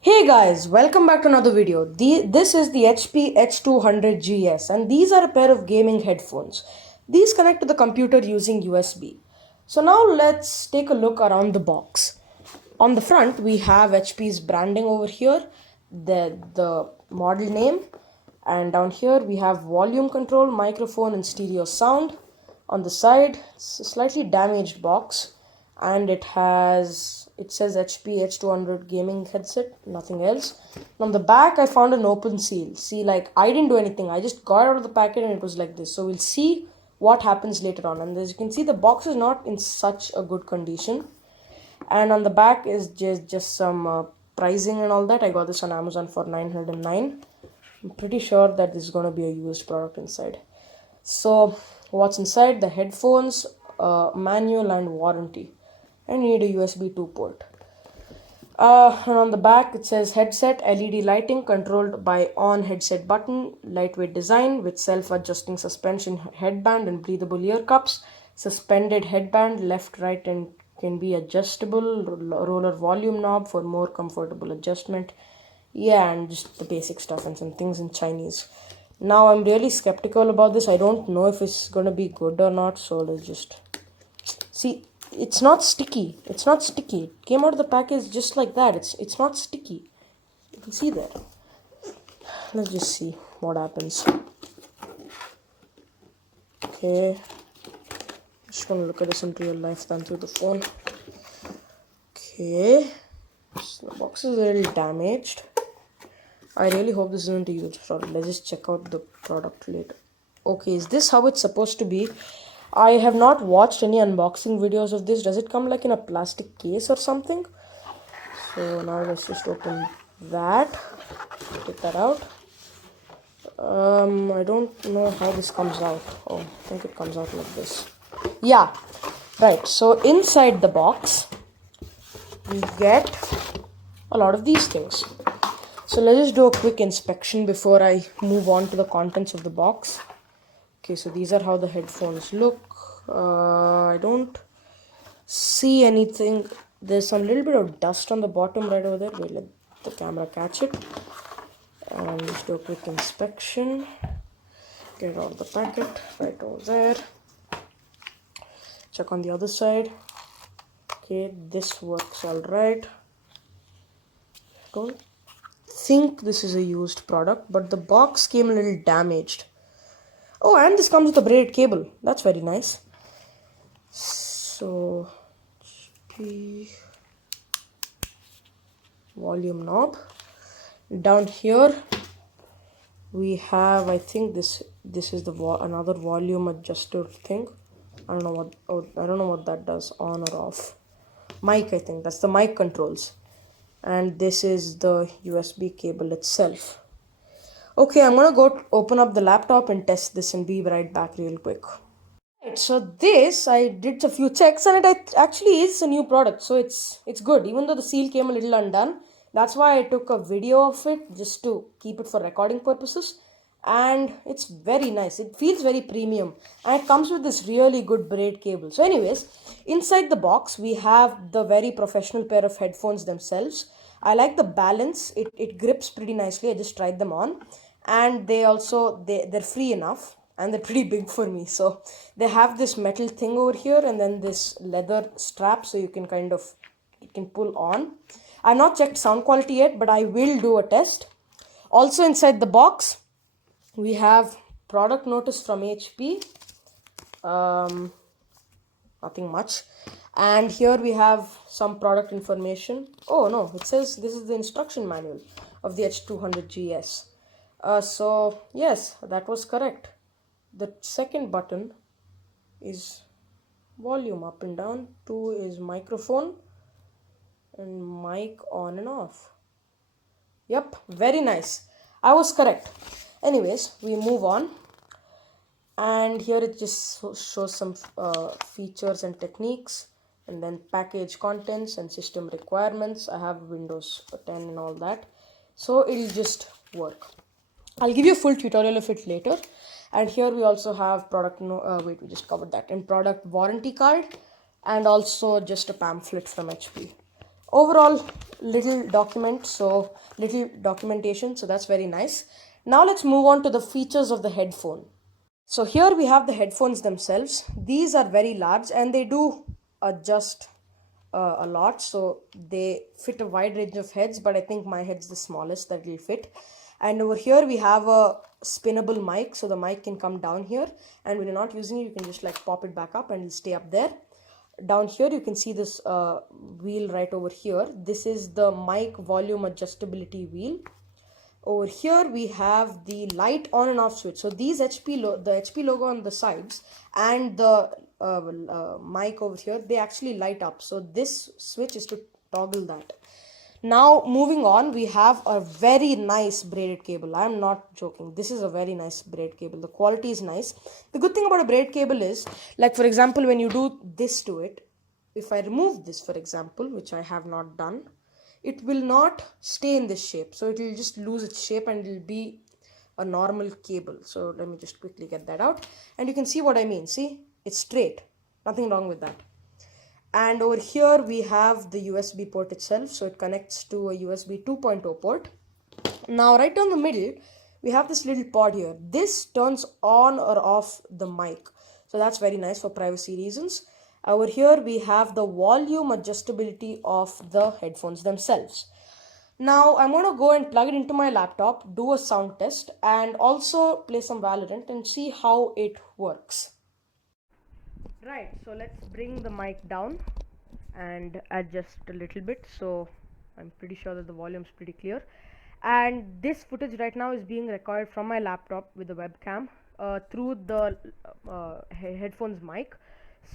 Hey guys, welcome back to another video. This is the HP H200GS and these are a pair of gaming headphones. These connect to the computer using USB. So now let's take a look around the box. On the front we have HP's branding over here, the model name, and down here we have volume control, microphone and stereo sound. On the side it's a slightly damaged box and it says HP H200 gaming headset, nothing else. On the back I found an open seal. See, like, I didn't do anything, I just got out of the packet and it was like this. So we'll see what happens later on. And as you can see, the box is not in such a good condition. And on the back is just some pricing and all that. I got this on Amazon for $909. I'm pretty sure that this is going to be a used product inside. So what's inside? The headphones, manual and warranty. And you need a USB 2 port. And on the back it says headset, LED lighting controlled by on headset button, lightweight design with self-adjusting suspension headband and breathable ear cups, suspended headband left, right and can be adjustable, roller volume knob for more comfortable adjustment. Yeah, and just the basic stuff and some things in Chinese. Now I'm really skeptical about this. I don't know if it's gonna be good or not, so let's just see. It's not sticky. It's not sticky. It came out of the package just like that. It's not sticky. You can see that. Let's just see what happens. Okay. Just gonna look at this in real life than through the phone. Okay. So the box is a little damaged. I really hope this isn't a used product. Let's just check out the product later. Okay, is this how it's supposed to be? I have not watched any unboxing videos of this. Does it come like in a plastic case or something? So now let's just open that. Take that out. I don't know how this comes out. Oh, I think it comes out like this. Yeah, right. So inside the box, we get a lot of these things. So let's just do a quick inspection before I move on to the contents of the box. Okay, so these are how the headphones look. I don't see anything. There's some little bit of dust on the bottom right over there. Wait, let the camera catch it. And just do a quick inspection. Get it out of the packet right over there. Check on the other side. Okay, this works all right. Don't think this is a used product, but the box came a little damaged. Oh, and this comes with a braided cable. That's very nice. So, volume knob. Down here, we have, I think this is the another volume adjuster thing. I don't know what that does, on or off. Mic, I think that's the mic controls. And this is the USB cable itself. Okay, I'm gonna go open up the laptop and test this and be right back real quick. Right, so this, I did a few checks and it actually is a new product. So it's good, even though the seal came a little undone. That's why I took a video of it just to keep it for recording purposes. And it's very nice. It feels very premium. And it comes with this really good braid cable. So anyways, inside the box, we have the very professional pair of headphones themselves. I like the balance. It grips pretty nicely. I just tried them on. And they're free enough and they're pretty big for me. So they have this metal thing over here and then this leather strap so you can pull on. I've not checked sound quality yet, but I will do a test. Also inside the box, we have product notice from HP. Nothing much. And here we have some product information. Oh no, it says this is the instruction manual of the H200GS. So yes, that was correct. The second button is volume up and down. 2 is microphone and mic on and off. Yep, very nice. I was correct. Anyways, we move on. And here it just shows some features and techniques, and then package contents and system requirements. I have Windows 10 and all that. So it'll just work. I'll give you a full tutorial of it later. And here we also have product, we just covered that. And product warranty card. and also just a pamphlet from HP. Overall, little documentation, so that's very nice. Now let's move on to the features of the headphone. So here we have the headphones themselves. These are very large and they do adjust a lot, so they fit a wide range of heads, but I think my head's the smallest that will fit. And over here we have a spinnable mic, so the mic can come down here, and when you're not using it you can just like pop it back up and it'll stay up there. Down here you can see this wheel right over here. This is the mic volume adjustability wheel. Over here we have the light on and off switch. So these the HP logo on the sides and the mic over here, they actually light up. So this switch is to toggle that. Now moving on, we have a very nice braided cable. I'm not joking. This is a very nice braid cable. The quality is nice. The good thing about a braid cable is, like for example, when you do this to it, if I remove this for example, which I have not done, it will not stay in this shape. So it will just lose its shape and it will be a normal cable. So let me just quickly get that out. And you can see what I mean. See, it's straight. Nothing wrong with that. And over here we have the USB port itself. So it connects to a USB 2.0 port. Now right down the middle, we have this little pod here. This turns on or off the mic. So that's very nice for privacy reasons. Over here we have the volume adjustability of the headphones themselves. Now I'm going to go and plug it into my laptop, do a sound test, and also play some Valorant and see how it works. Right, so let's bring the mic down and adjust a little bit. So I'm pretty sure that the volume is pretty clear. And this footage right now is being recorded from my laptop with the webcam through the headphones mic.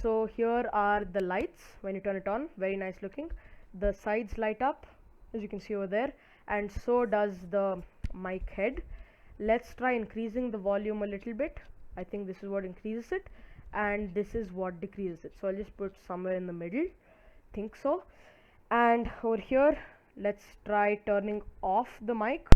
So here are the lights when you turn it on, very nice looking. The sides light up as you can see over there, and so does the mic head. Let's try increasing the volume a little bit. I think this is what increases it and this is what decreases it. So I'll just put somewhere in the middle, think so. And over here let's try turning off the mic,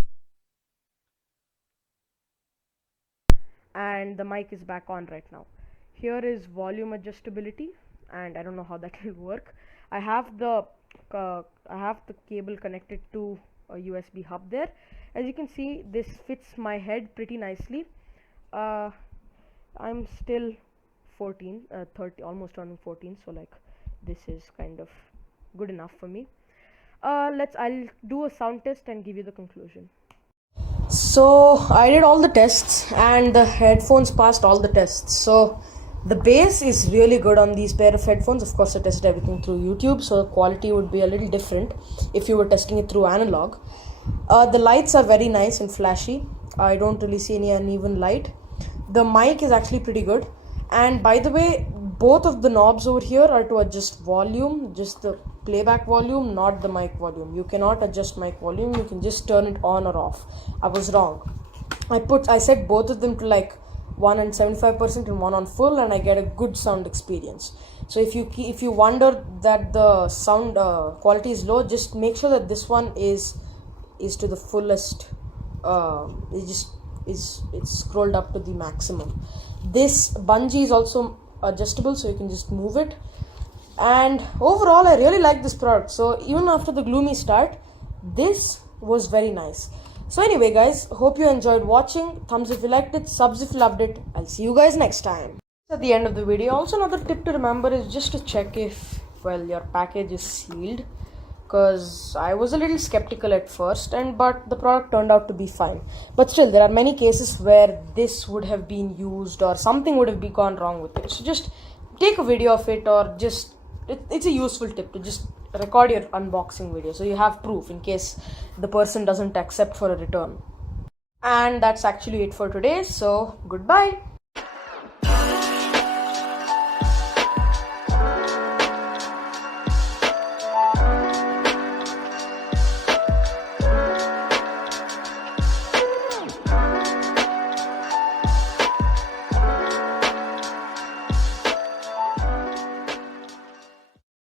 and the mic is back on right now. Here is volume adjustability, and I don't know how that will work. I have the cable connected to a USB hub there. As you can see, this fits my head pretty nicely. I'm still 30, almost turning 14, so like this is kind of good enough for me. I'll do a sound test and give you the conclusion. So I did all the tests and the headphones passed all the tests. So the bass is really good on these pair of headphones. Of course I tested everything through YouTube, so the quality would be a little different if you were testing it through analog. The lights are very nice and flashy. I don't really see any uneven light. The mic is actually pretty good. And by the way, both of the knobs over here are to adjust volume, just the playback volume, not the mic volume. You cannot adjust mic volume, you can just turn it on or off. I was wrong. I set both of them to like one on 75% and one on full, and I get a good sound experience. So if you wonder that the sound quality is low, just make sure that this one is to the fullest. It's scrolled up to the maximum. This bungee is also adjustable, so you can just move it. And overall I really like this product. So even after the gloomy start, this was very nice. So anyway guys, hope you enjoyed watching. Thumbs if you liked it, subs if you loved it. I'll see you guys next time. At the end of the video, also another tip to remember is just to check if, well, your package is sealed, because I was a little skeptical at first, but the product turned out to be fine. But still, there are many cases where this would have been used or something would have gone wrong with it. So just take a video of it, or just it's a useful tip to just record your unboxing video so you have proof in case the person doesn't accept for a return. And that's actually it for today, so goodbye.